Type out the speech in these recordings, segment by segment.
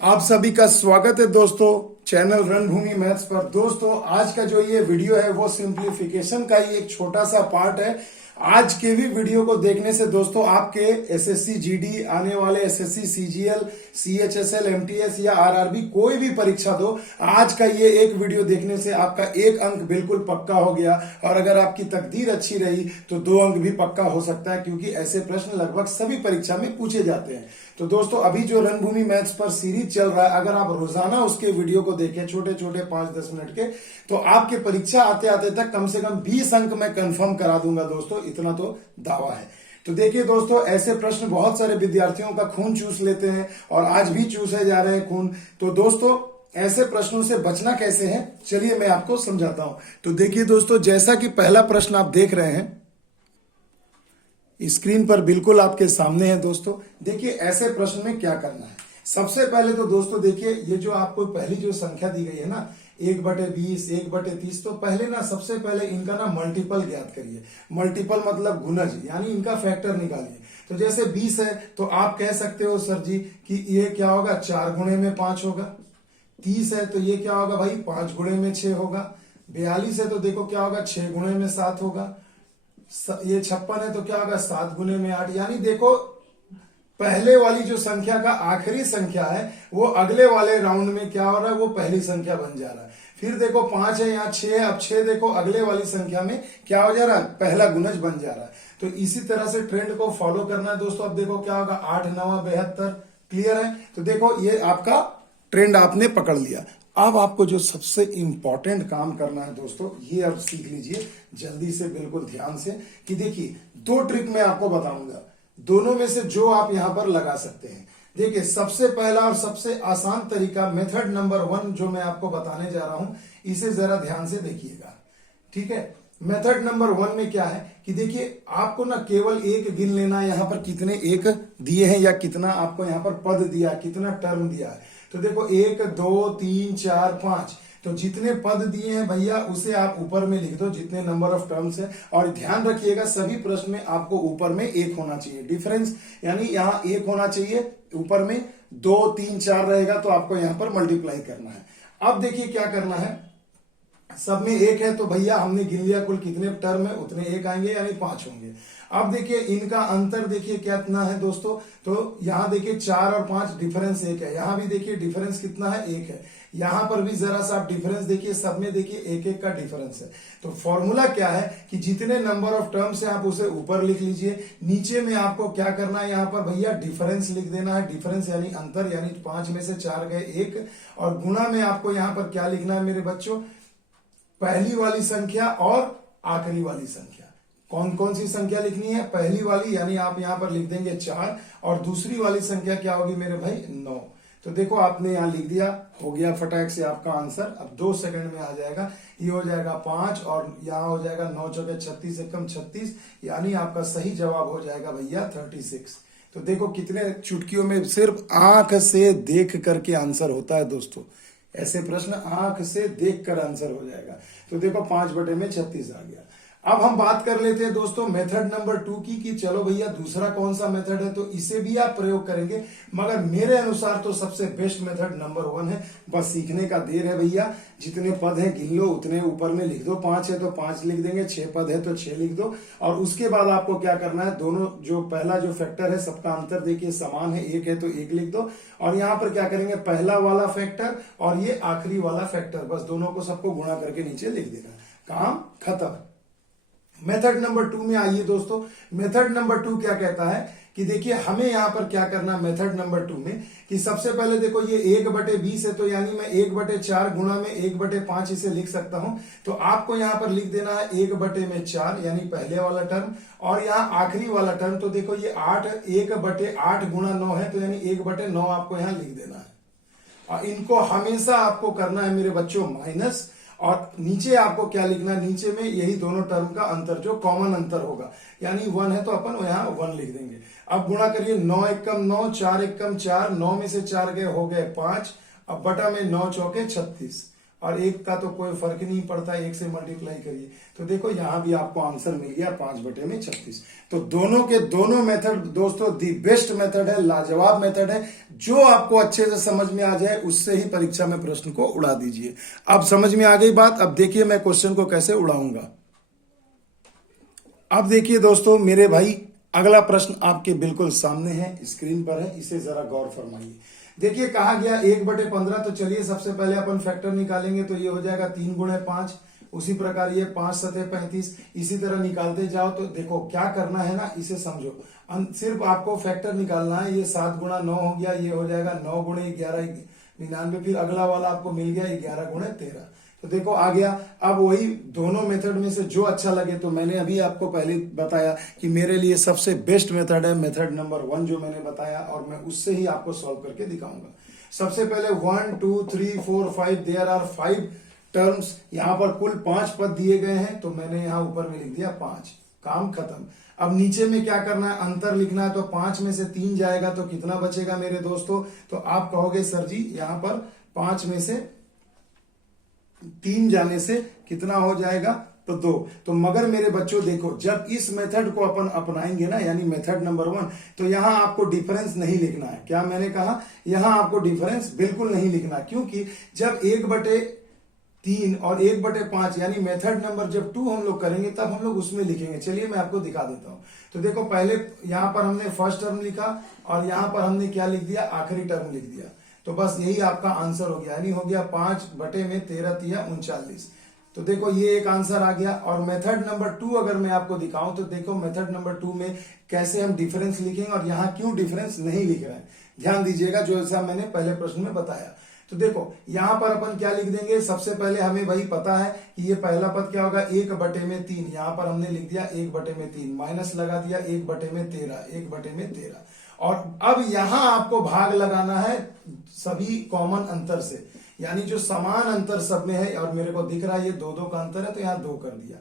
आप सभी का स्वागत है दोस्तों चैनल रणभूमि मैथ्स पर। दोस्तों आज का जो ये वीडियो है वो सिंप्लीफिकेशन का ही एक छोटा सा पार्ट है। आज के भी वीडियो को देखने से दोस्तों आपके एसएससी जीडी आने वाले एसएससी सीजीएल सीएचएसएल एमटीएस या आरआरबी कोई भी परीक्षा दो, आज का ये एक वीडियो देखने से आपका एक अंक बिल्कुल पक्का हो गया। और अगर आपकी तकदीर अच्छी रही तो 2 अंक भी पक्का हो सकता है, क्योंकि ऐसे प्रश्न लगभग सभी परीक्षा में पूछे जाते हैं। तो दोस्तों अभी जो रणभूमि मैथ्स पर सीरीज चल रहा है, अगर आप रोजाना उसके वीडियो को देखें छोटे छोटे 5-10 मिनट के, तो आपके परीक्षा आते आते तक कम से कम 20 अंक मैं कंफर्म करा दूंगा दोस्तों, इतना तो दावा है। तो देखिए दोस्तों, ऐसे प्रश्न बहुत सारे विद्यार्थियों का खून चूस लेते हैं और आज भी चूसे जा रहे हैं खून। तो दोस्तों ऐसे प्रश्नों से बचना कैसे है, चलिए मैं आपको समझाता हूं। तो देखिए दोस्तों, जैसा कि पहला प्रश्न आप देख रहे हैं स्क्रीन पर बिल्कुल आपके सामने है दोस्तों। देखिए ऐसे प्रश्न में क्या करना है। सबसे पहले तो दोस्तों देखिए, ये जो आपको पहली जो संख्या दी गई है ना 1/20 1/30, तो पहले ना सबसे पहले इनका ना मल्टीपल ज्ञात करिए। मल्टीपल मतलब गुणज, यानी इनका फैक्टर निकालिए। तो जैसे 20 है तो आप कह सकते हो सर जी कि ये क्या होगा, 4 गुणे में 5 होगा। 30 है तो ये क्या होगा भाई, 5 गुणे में 6 होगा। 42 है तो देखो क्या होगा, 6 गुणे में 7 होगा। ये 56 है तो क्या होगा, 7 गुणे में 8। यानी देखो पहले वाली जो संख्या का आखिरी संख्या है वो अगले वाले राउंड में क्या हो रहा है, वो पहली संख्या बन जा रहा है। फिर देखो 5 है, यहाँ 6 है, अब 6 देखो अगले वाली संख्या में क्या हो जा रहा है, पहला गुणज बन जा रहा है। तो इसी तरह से ट्रेंड को फॉलो करना है दोस्तों। अब देखो क्या होगा, 8 9 72। क्लियर है। तो देखो ये आपका ट्रेंड आपने पकड़ लिया। अब आपको जो सबसे इंपॉर्टेंट काम करना है दोस्तों, ये अब सीख लीजिए जल्दी से, बिल्कुल ध्यान से, कि देखिए 2 ट्रिक मैं आपको बताऊंगा, दोनों में से जो आप यहां पर लगा सकते हैं। देखिए सबसे पहला और सबसे आसान तरीका, मेथड नंबर 1 जो मैं आपको बताने जा रहा हूं, इसे जरा ध्यान से देखिएगा। ठीक है। मेथड नंबर 1 में क्या है कि देखिए आपको ना केवल एक गिन लेना है, यहां पर कितने एक दिए हैं या कितना आपको यहां पर पद दिया, कितना टर्म दिया है। तो देखो 1 2 3 4 5, तो जितने पद दिए हैं भैया उसे आप ऊपर में लिख दो, जितने नंबर ऑफ टर्म्स है। और ध्यान रखिएगा सभी प्रश्न में आपको ऊपर में 1 होना चाहिए, डिफरेंस यानी यहाँ 1 होना चाहिए, ऊपर में 2 3 4 रहेगा तो आपको यहां पर मल्टीप्लाई करना है। अब देखिए क्या करना है, सब में 1 है तो भैया हमने गिन लिया कुल कितने टर्म है, उतने 1 आएंगे यानी 5 होंगे। अब देखिए इनका अंतर देखिए कितना है दोस्तों, तो यहां देखिए 4 और 5 डिफरेंस 1 है, यहां भी देखिए डिफरेंस कितना है, 1 है। यहां पर भी जरा सा आप डिफरेंस देखिए, सब में देखिए 1 का डिफरेंस है। तो फॉर्मूला क्या है कि जितने नंबर ऑफ टर्म्स है आप उसे ऊपर लिख लीजिए, नीचे में आपको क्या करना है, यहां पर भैया डिफरेंस लिख देना है। डिफरेंस यानी अंतर, यानी 5 में से 4 गए 1, और गुणा में आपको यहां पर क्या लिखना है मेरे बच्चों, पहली वाली संख्या और आखिरी वाली संख्या। कौन कौन सी संख्या लिखनी है, पहली वाली यानी आप यहां पर लिख देंगे 4, और दूसरी वाली संख्या क्या होगी मेरे भाई, 9। तो देखो आपने यहां लिख दिया, हो गया फटाक से आपका आंसर। अब 2 सेकंड में आ जाएगा, ये हो जाएगा 5 और यहां हो जाएगा 9 चौके 36 एकम 36, यानी आपका सही जवाब हो जाएगा भैया 36। तो देखो कितने चुटकियों में सिर्फ आंख से देख करके आंसर होता है दोस्तों। ऐसे प्रश्न आंख से देखकर आंसर हो जाएगा। तो देखो 5/36 आ गया। अब हम बात कर लेते हैं दोस्तों मेथड नंबर 2 की, कि चलो भैया दूसरा कौन सा मेथड है, तो इसे भी आप प्रयोग करेंगे, मगर मेरे अनुसार तो सबसे बेस्ट मेथड नंबर 1 है। बस सीखने का देर है भैया, जितने पद हैं गिन लो, उतने ऊपर में लिख दो। 5 है तो 5 लिख देंगे, 6 पद है तो 6 लिख दो। और उसके बाद आपको क्या करना है, दोनों जो पहला जो फैक्टर है सबका अंतर देखिए समान है, 1 है तो 1 लिख दो। और यहां पर क्या करेंगे, पहला वाला फैक्टर और ये आखिरी वाला फैक्टर, बस दोनों को सबको गुणा करके नीचे लिख देना, काम खत्म। मेथड नंबर 2 में आइए दोस्तों। मेथड नंबर 2 क्या कहता है कि देखिए हमें यहां पर क्या करना है मेथड नंबर 2 में, कि सबसे पहले देखो ये 1/20 है, तो यानी मैं 1/4 गुणा में 1/5 इसे लिख सकता हूं। तो आपको यहां पर लिख देना है 1/4 यानी पहले वाला टर्म, और यहां आखिरी वाला टर्म। तो देखो ये 1/8 गुणा 9 है, तो यानी 1/9 आपको यहां लिख देना है। और इनको हमेशा आपको करना है मेरे बच्चों माइनस, और नीचे आपको क्या लिखना है, नीचे में यही दोनों टर्म का अंतर जो कॉमन अंतर होगा, यानी 1 है तो अपन यहां 1 लिख देंगे। अब गुणा करिए, 9 एकम 9, 4 एकम 4, 9 में से 4 गए हो गए 5, अब बटा में 9 चौके 36, और एक का तो कोई फर्क नहीं पड़ता, एक से मल्टीप्लाई करिए। तो देखो यहां भी आपको आंसर मिल गया 5/36। तो दोनों के दोनों मेथड दोस्तों दी बेस्ट मेथड है, लाजवाब मेथड है। जो आपको अच्छे से समझ में आ जाए उससे ही परीक्षा में प्रश्न को उड़ा दीजिए। अब समझ में आ गई बात। अब देखिए मैं क्वेश्चन को कैसे उड़ाऊंगा। अब देखिए दोस्तों मेरे भाई, अगला प्रश्न आपके बिल्कुल सामने है, स्क्रीन पर है, इसे जरा गौर फरमाइए। देखिए कहा गया 1/15। तो चलिए सबसे पहले अपन फैक्टर निकालेंगे, तो ये हो जाएगा 3 × 5। उसी प्रकार ये 5 × 7 = 35। इसी तरह निकालते जाओ। तो देखो क्या करना है ना, इसे समझो। सिर्फ आपको फैक्टर निकालना है। ये 7 × 9 हो गया, ये हो जाएगा 9 × 11 99। फिर अगला वाला आपको मिल गया 11 × 13। तो देखो आ गया। अब वही दोनों मेथड में से जो अच्छा लगे, तो मैंने अभी आपको पहले बताया कि मेरे लिए सबसे बेस्ट मेथड है मेथड नंबर 1 जो मैंने बताया, और मैं उससे ही आपको सॉल्व करके दिखाऊंगा। सबसे पहले 1 2 3 4 5 देयर आर 5 टर्म्स। यहां पर कुल 5 पद दिए गए हैं, तो मैंने यहां ऊपर में लिख दिया 5। काम खत्म। अब नीचे में क्या करना है, अंतर लिखना है। तो 5 में से 3 जाएगा तो कितना बचेगा मेरे दोस्तों? तो आप कहोगे सर जी यहां पर 5 में से 3 जाने से कितना हो जाएगा? तो 2। तो मगर मेरे बच्चों देखो, जब इस मेथड को अपन अपनाएंगे ना, यानी मेथड नंबर 1, तो यहां आपको डिफरेंस नहीं लिखना है। क्या मैंने कहा? यहां आपको डिफरेंस बिल्कुल नहीं लिखना, क्योंकि जब 1/3 और 1/5 यानी मेथड नंबर जब 2 हम लोग करेंगे तब हम लोग उसमें लिखेंगे। चलिए मैं आपको दिखा देता हूं। तो देखो पहले यहां पर हमने फर्स्ट टर्म लिखा, और यहां पर हमने क्या लिख दिया? आखिरी टर्म लिख दिया। तो बस यही आपका आंसर हो गया, यानी हो गया 5/13 × 39। तो देखो ये एक आंसर आ गया। और मेथड नंबर 2 अगर मैं आपको दिखाऊं, तो देखो मेथड नंबर 2 में कैसे हम डिफरेंस लिखेंगे, और यहां क्यों डिफरेंस नहीं लिख रहे हैं, ध्यान दीजिएगा, जो ऐसा मैंने पहले प्रश्न में बताया। तो देखो यहां पर अपन क्या लिख देंगे? सबसे पहले हमें वही पता है कि ये पहला पद क्या होगा? 1/3। यहां पर हमने लिख दिया 1/3, माइनस लगा दिया 1/13, 1/13। और अब यहां आपको भाग लगाना है सभी कॉमन अंतर से, यानी जो समान अंतर सब में है, और मेरे को दिख रहा है ये 2 2 का अंतर है, तो यहां 2 कर दिया।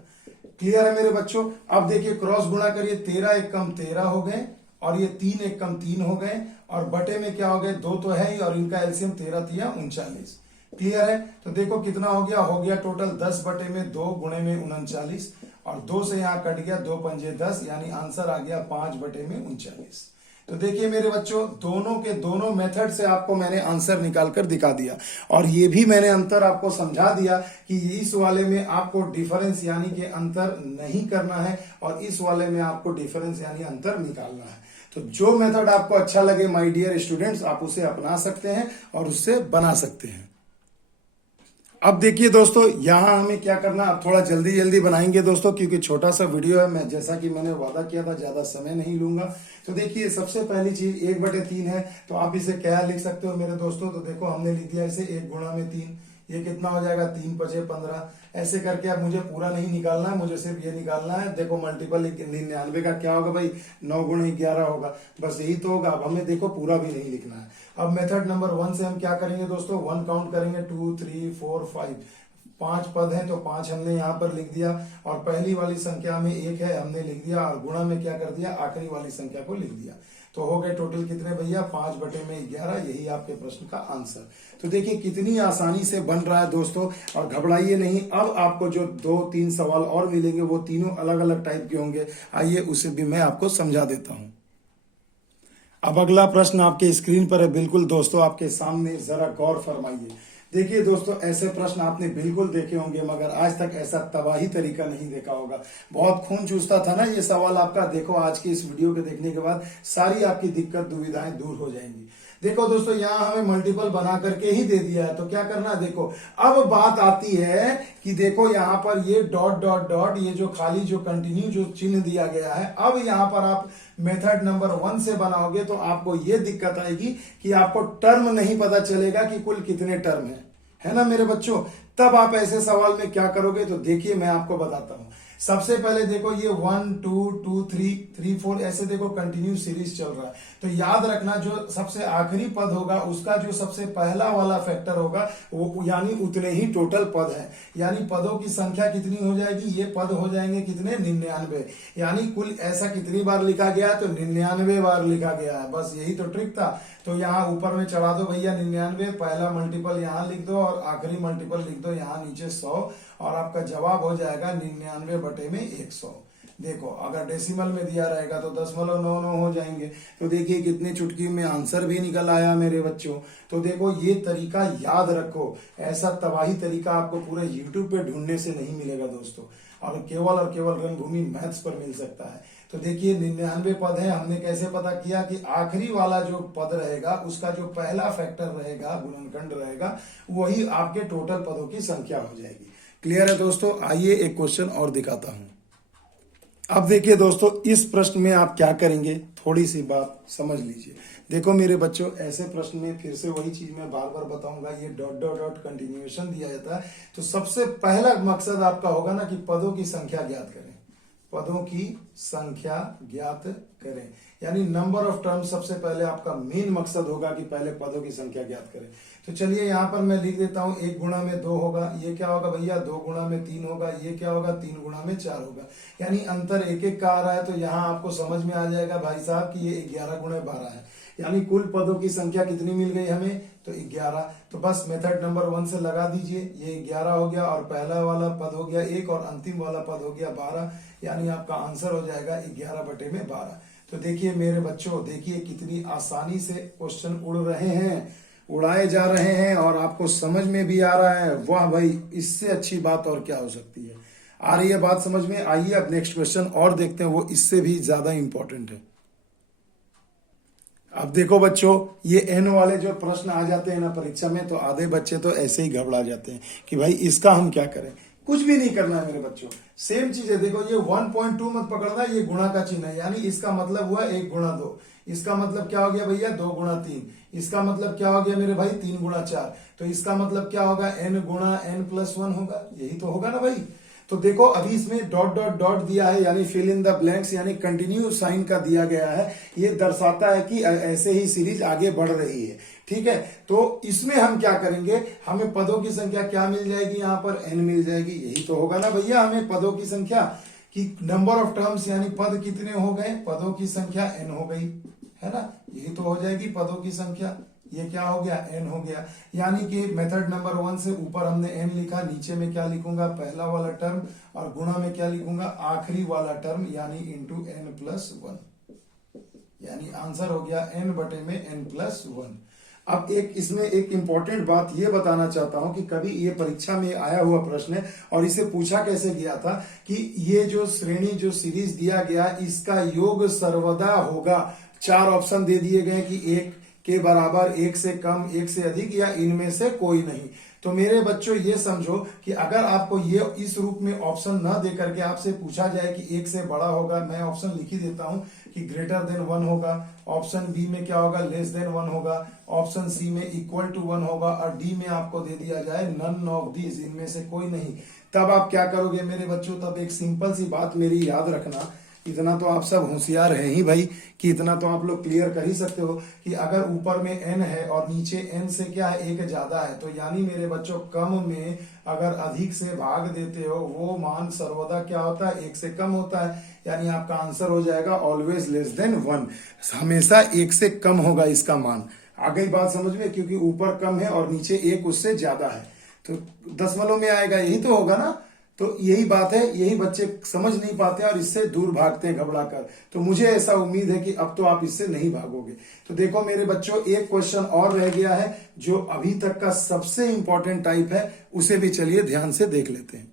क्लियर है मेरे बच्चों? अब देखिए क्रॉस गुणा करिए, 13 × 1 = 13 हो गए, और ये 3 × 1 = 3 हो गए, और बटे में क्या हो गए? 2 तो है ही, और इनका एलसीएम 13 × 3 = 39। क्लियर है? तो देखो कितना हो गया? हो गया टोटल 10/2 गुणे में 39, और 2 से यहां कट गया, 2 पंजे 10, यानी आंसर आ गया 5/39। तो देखिए मेरे बच्चों, दोनों के दोनों मेथड से आपको मैंने आंसर निकालकर दिखा दिया, और ये भी मैंने अंतर आपको समझा दिया कि इस वाले में आपको डिफरेंस यानी कि अंतर नहीं करना है, और इस वाले में आपको डिफरेंस यानी अंतर निकालना है। तो जो मेथड आपको अच्छा लगे माय डियर स्टूडेंट्स, आप उसे अपना सकते हैं और उससे बना सकते हैं। अब देखिए दोस्तों, यहां हमें क्या करना, अब थोड़ा जल्दी जल्दी बनाएंगे दोस्तों, क्योंकि छोटा सा वीडियो है। मैं जैसा कि मैंने वादा किया था ज्यादा समय नहीं लूंगा। तो देखिए सबसे पहली चीज 1/3 है, तो आप इसे क्या लिख सकते हो मेरे दोस्तों? तो देखो हमने लिख दिया इसे 1 × 3। ये कितना हो जाएगा? 3 × 5 = 15। ऐसे करके अब मुझे पूरा नहीं निकालना है, मुझे सिर्फ ये निकालना है। देखो मल्टीपल 99 का क्या होगा भाई? 9 × 11 होगा, बस यही तो होगा। अब हमें देखो पूरा भी नहीं लिखना है। अब मेथड नंबर 1 से हम क्या करेंगे दोस्तों? 1 काउंट करेंगे, 2 3 4 5, 5 पद हैं, तो 5 हमने यहाँ पर लिख दिया, और पहली वाली संख्या में 1 है, हमने लिख दिया, और गुणा में क्या कर दिया? आखिरी वाली संख्या को लिख दिया। तो हो गए टोटल कितने भैया? 5/11। यही आपके प्रश्न का आंसर। तो देखिए कितनी आसानी से बन रहा है दोस्तों, और घबराइए नहीं। अब आपको जो 2-3 सवाल और मिलेंगे, वो तीनों अलग अलग टाइप के होंगे। आइए उसे भी मैं आपको समझा देता हूं। अब अगला प्रश्न आपके स्क्रीन पर है, बिल्कुल दोस्तों आपके सामने, जरा गौर फरमाइए। देखिए दोस्तों, ऐसे प्रश्न आपने बिल्कुल देखे होंगे, मगर आज तक ऐसा तबाही तरीका नहीं देखा होगा। बहुत खून चूसता था ना ये सवाल आपका। देखो आज की इस वीडियो के देखने के बाद सारी आपकी दिक्कत दुविधाएं दूर हो जाएंगी। देखो दोस्तों, यहाँ हमें मल्टीपल बना करके ही दे दिया है, तो क्या करना है? देखो अब बात आती है कि देखो यहाँ पर ये डॉट डॉट डॉट, ये जो खाली जो कंटिन्यू जो चिन्ह दिया गया है, अब यहाँ पर आप मेथड नंबर 1 से बनाओगे तो आपको ये दिक्कत आएगी कि आपको टर्म नहीं पता चलेगा कि कुल कितने टर्म है ना मेरे बच्चों? तब आप ऐसे सवाल में क्या करोगे? तो देखिए मैं आपको बताता हूं। सबसे पहले देखो ये 1 2 2 3 3 4 ऐसे देखो कंटिन्यू सीरीज चल रहा है। तो याद रखना, जो सबसे आखिरी पद होगा उसका जो सबसे पहला वाला फैक्टर होगा वो, यानी उतने ही टोटल पद है। यानी पदों की संख्या कितनी हो जाएगी? ये पद हो जाएंगे कितने? 99। यानी कुल ऐसा कितनी बार लिखा गया? तो 99 बार लिखा गया है। बस यही तो ट्रिक था। तो यहाँ ऊपर में चढ़ा दो भैया 99, पहला मल्टीपल यहाँ लिख दो और आखिरी मल्टीपल लिख दो यहाँ नीचे 100, और आपका जवाब हो जाएगा 99/100। देखो अगर डेसिमल में दिया रहेगा तो 0.99 हो जाएंगे। तो देखिए कितनी चुटकी में आंसर भी निकल आया मेरे बच्चों। तो देखो ये तरीका याद रखो, ऐसा तबाही तरीका आपको पूरे यूट्यूब पे ढूंढने से नहीं मिलेगा दोस्तों, और केवल रंगभूमि मैथ्स पर मिल सकता है। तो देखिए 99 पद है, हमने कैसे पता किया कि आखिरी वाला जो पद रहेगा उसका जो पहला फैक्टर रहेगा, गुणनखंड रहेगा, वही आपके टोटल पदों की संख्या हो जाएगी। क्लियर है दोस्तों? आइए एक क्वेश्चन और दिखाता हूं। अब देखिए दोस्तों, इस प्रश्न में आप क्या करेंगे, थोड़ी सी बात समझ लीजिए। देखो मेरे बच्चों, ऐसे प्रश्न में फिर से वही चीज मैं बार बार बताऊंगा, ये डॉट डॉट डॉट कंटिन्यूएशन दिया जाता है। तो सबसे पहला मकसद आपका होगा ना कि पदों की संख्या ज्ञात करें, पदों की संख्या ज्ञात करें, यानी नंबर ऑफ टर्म्स सबसे पहले आपका मेन मकसद होगा कि पहले पदों की संख्या ज्ञात करें। तो चलिए यहाँ पर मैं लिख देता हूं 1 गुणा में 2 होगा, ये क्या होगा भैया 2 गुणा में 3 होगा, ये क्या होगा 3 गुणा में 4 होगा, यानी अंतर 1 का आ रहा है। तो यहाँ आपको समझ में आ जाएगा भाई साहब कि ये 11 गुणे 12 है, यानी कुल पदों की संख्या कितनी मिल गई हमें, तो 11। तो बस मेथड नंबर 1 से लगा दीजिए, ये 11 हो गया और पहला वाला पद हो गया 1 और अंतिम वाला पद हो गया 12, यानी आपका आंसर हो जाएगा 11/12। तो देखिए मेरे बच्चों, देखिए कितनी आसानी से क्वेश्चन उड़ रहे हैं, उड़ाए जा रहे हैं और आपको समझ में भी आ रहा है। वाह भाई, इससे अच्छी बात और क्या हो सकती है। आ रही है बात समझ में? आइए अब नेक्स्ट क्वेश्चन और देखते हैं, वो इससे भी ज्यादा इंपॉर्टेंट है। अब देखो बच्चों, ये एन वाले जो प्रश्न आ जाते हैं ना परीक्षा में, तो आधे बच्चे तो ऐसे ही घबरा जाते हैं कि भाई इसका हम क्या करें। कुछ भी नहीं करना है मेरे बच्चों, सेम चीज है। देखो ये 1.2 मत पकड़ना, ये गुणा का चिन्ह है, यानी इसका मतलब हुआ 1 गुणा 2, इसका मतलब क्या हो गया भैया 2 गुणा 3, इसका मतलब क्या हो गया मेरे भाई 3 गुणा 4, तो इसका मतलब क्या होगा n गुणा n+1 होगा, यही तो होगा ना भाई। तो देखो अभी इसमें डॉट डॉट डॉट दिया है, यानी फिल इन द ब्लैंक्स, यानी कंटिन्यू साइन का दिया गया है, ये दर्शाता है कि ऐसे ही सीरीज आगे बढ़ रही है। ठीक है, तो इसमें हम क्या करेंगे, हमें पदों की संख्या क्या मिल जाएगी, यहाँ पर n मिल जाएगी, यही तो होगा ना भैया। हमें पदों की संख्या कि नंबर ऑफ टर्म्स, यानी पद कितने हो गए, पदों की संख्या n हो गई, है ना, यही तो हो जाएगी पदों की संख्या। ये क्या हो गया n हो गया, यानी कि मेथड नंबर 1 से ऊपर हमने n लिखा, नीचे में क्या लिखूंगा पहला वाला टर्म, और गुणा में क्या लिखूंगा आखिरी वाला टर्म, यानी इंटू n+1, यानी आंसर हो गया n/n+1। अब एक इसमें एक इंपॉर्टेंट बात ये बताना चाहता हूं कि कभी ये परीक्षा में आया हुआ प्रश्न है और इसे पूछा कैसे गया था कि ये जो श्रेणी जो सीरीज दिया गया इसका योग सर्वदा होगा। 4 ऑप्शन दे दिए गए कि 1 के बराबर, 1 से कम, 1 से अधिक, या इनमें से कोई नहीं। तो मेरे बच्चों ये समझो कि अगर आपको ये इस रूप में ऑप्शन न दे करके आपसे पूछा जाए कि 1 से बड़ा होगा, मैं ऑप्शन लिख ही देता हूं कि ग्रेटर देन 1 होगा, ऑप्शन बी में क्या होगा लेस देन 1 होगा, ऑप्शन सी में इक्वल टू 1 होगा, और डी में आपको दे दिया जाए नन ऑफ दीज, इनमें से कोई नहीं। तब आप क्या करोगे मेरे बच्चों, तब एक सिंपल सी बात मेरी याद रखना, इतना तो आप सब होशियार हैं ही भाई कि इतना तो आप लोग क्लियर कर ही सकते हो कि अगर ऊपर में n है और नीचे n से क्या है 1 ज्यादा है, तो यानी मेरे बच्चों कम में अगर अधिक से भाग देते हो वो मान सर्वदा क्या होता है 1 से कम होता है, यानी आपका आंसर हो जाएगा ऑलवेज लेस देन 1, हमेशा 1 से कम होगा इसका मान। आ गई बात समझ में, क्योंकि ऊपर कम है और नीचे 1 उससे ज्यादा है, तो दशमलव में आएगा, यही तो होगा ना। तो यही बात है, यही बच्चे समझ नहीं पाते और इससे दूर भागते हैं घबरा कर। तो मुझे ऐसा उम्मीद है कि अब तो आप इससे नहीं भागोगे। तो देखो मेरे बच्चों, एक क्वेश्चन और रह गया है जो अभी तक का सबसे इंपॉर्टेंट टाइप है, उसे भी चलिए ध्यान से देख लेते हैं।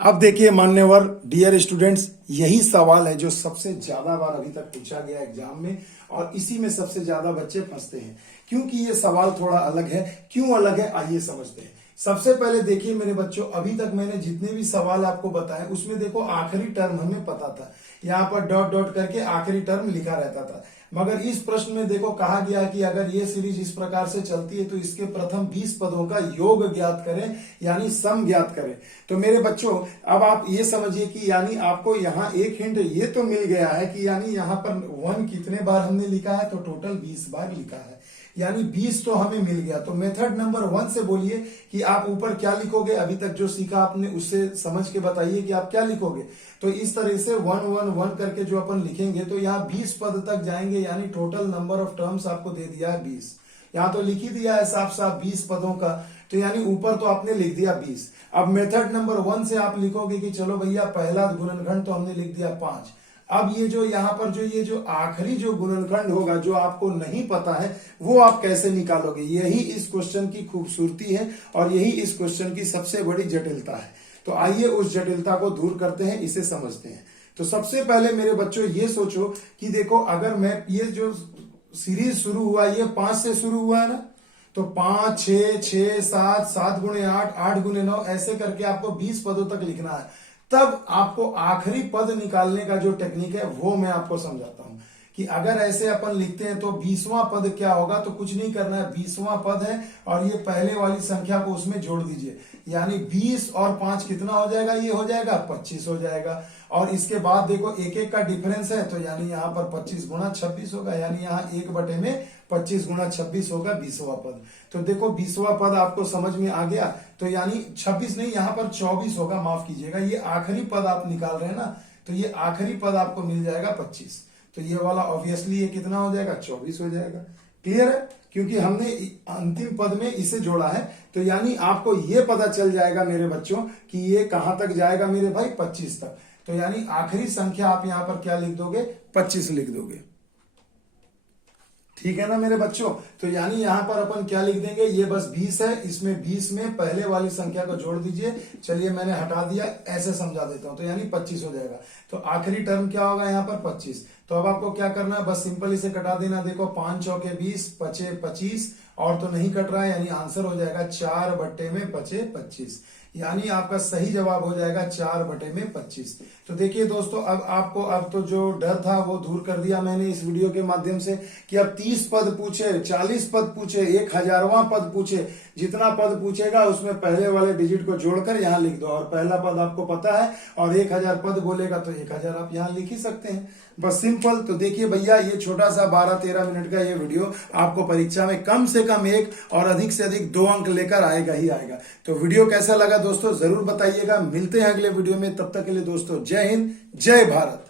अब देखिए मान्यवर डियर स्टूडेंट्स, यही सवाल है जो सबसे ज्यादा बार अभी तक पूछा गया एग्जाम में, और इसी में सबसे ज्यादा बच्चे फंसते हैं, क्योंकि ये सवाल थोड़ा अलग है। क्यों अलग है आइए समझते हैं। सबसे पहले देखिए मेरे बच्चों, अभी तक मैंने जितने भी सवाल आपको बताए उसमें देखो आखिरी टर्म हमें पता था, यहाँ पर डॉट डॉट करके आखिरी टर्म लिखा रहता था, मगर इस प्रश्न में देखो कहा गया कि अगर ये सीरीज इस प्रकार से चलती है तो इसके प्रथम 20 पदों का योग ज्ञात करें, यानी सम ज्ञात करें। तो मेरे बच्चों अब आप ये समझिए कि यानी आपको यहाँ एक हिंट ये तो मिल गया है कि यानी यहाँ पर 1 कितने बार हमने लिखा है, तो टोटल 20 बार लिखा है, यानी 20 तो हमें मिल गया। तो मेथड नंबर 1 से बोलिए कि आप ऊपर क्या लिखोगे, अभी तक जो सीखा आपने उससे समझ के बताइए कि आप क्या लिखोगे। तो इस तरह से 1 1 1 करके जो अपन लिखेंगे तो यहाँ 20 पद तक जाएंगे, यानी टोटल नंबर ऑफ टर्म्स आपको दे दिया है 20। यहाँ तो लिख ही दिया है साफ साफ 20 पदों का, तो यानी ऊपर तो आपने लिख दिया 20। अब मेथड नंबर 1 से आप लिखोगे कि चलो भैया पहला गुणनखंड तो हमने लिख दिया 5। अब ये जो यहाँ पर ये जो आखिरी जो गुणनखंड होगा जो आपको नहीं पता है वो आप कैसे निकालोगे, यही इस क्वेश्चन की खूबसूरती है और यही इस क्वेश्चन की सबसे बड़ी जटिलता है। तो आइए उस जटिलता को दूर करते हैं, इसे समझते हैं। तो सबसे पहले मेरे बच्चों ये सोचो कि देखो अगर मैं ये जो सीरीज शुरू हुआ ये 5 से शुरू हुआ है ना, तो 5 6 6 7 7 गुणे 8 8 गुणे 9 ऐसे करके आपको 20 पदों तक लिखना है। तब आपको आखिरी पद निकालने का जो टेक्निक है वो मैं आपको समझाता हूं कि अगर ऐसे अपन लिखते हैं तो 20वां पद क्या होगा। तो कुछ नहीं करना है, 20वां पद है और ये पहले वाली संख्या को उसमें जोड़ दीजिए, यानी 20 और 5 कितना हो जाएगा, ये हो जाएगा 25 हो जाएगा। और इसके बाद देखो एक एक का डिफरेंस है, तो यानी यहाँ पर 25 गुणा 26 होगा, यानी यहाँ 1/25 गुणा 26 होगा 20वां पद। तो देखो 20वां पद आपको समझ में आ गया, तो यानी 26 नहीं यहाँ पर 24 होगा, माफ कीजिएगा, ये आखिरी पद आप निकाल रहे हैं ना, तो ये आखिरी पद आपको मिल जाएगा 25। तो ये वाला ऑब्वियसली ये कितना हो जाएगा, 24 हो जाएगा। क्लियर है, क्योंकि हमने अंतिम पद में इसे जोड़ा है। तो यानी आपको ये पता चल जाएगा मेरे बच्चों कि ये कहां तक जाएगा मेरे भाई, 25 तक। तो यानी आखिरी संख्या आप यहां पर क्या लिख दोगे, 25 लिख दोगे। ठीक है ना मेरे बच्चों। तो यानी यहां पर अपन क्या लिख देंगे, ये बस 20 है, इसमें 20 में पहले वाली संख्या को जोड़ दीजिए। चलिए मैंने हटा दिया, ऐसे समझा देता हूं, तो यानी 25 हो जाएगा। तो आखिरी टर्म क्या होगा यहाँ पर 25। तो अब आपको क्या करना है, बस सिंपल इसे कटा देना। देखो 5 चौके 20 बचे 25, और तो नहीं कट रहा है, यानी आंसर हो जाएगा 4 बट्टे में बचे 25, यानी आपका सही जवाब हो जाएगा 4 बटे में 25। तो देखिए दोस्तों, अब आपको अब तो जो डर था वो दूर कर दिया मैंने इस वीडियो के माध्यम से कि अब 30 पद पूछे, 40 पद पूछे, 1000वां पद पूछे, जितना पद पूछेगा उसमें पहले वाले डिजिट को जोड़कर यहाँ लिख दो। और पहला पद आपको पता है और 1000 पद बोलेगा तो 1000 आप यहाँ लिख ही सकते हैं, बस सिंपल। तो देखिए भैया, ये छोटा सा 12-13 मिनट का ये वीडियो आपको परीक्षा में कम से कम 1 और अधिक से अधिक 2 अंक लेकर आएगा ही आएगा। तो वीडियो कैसा लगा दोस्तों जरूर बताइएगा। मिलते हैं अगले वीडियो में, तब तक के लिए दोस्तों जय हिंद, जय भारत।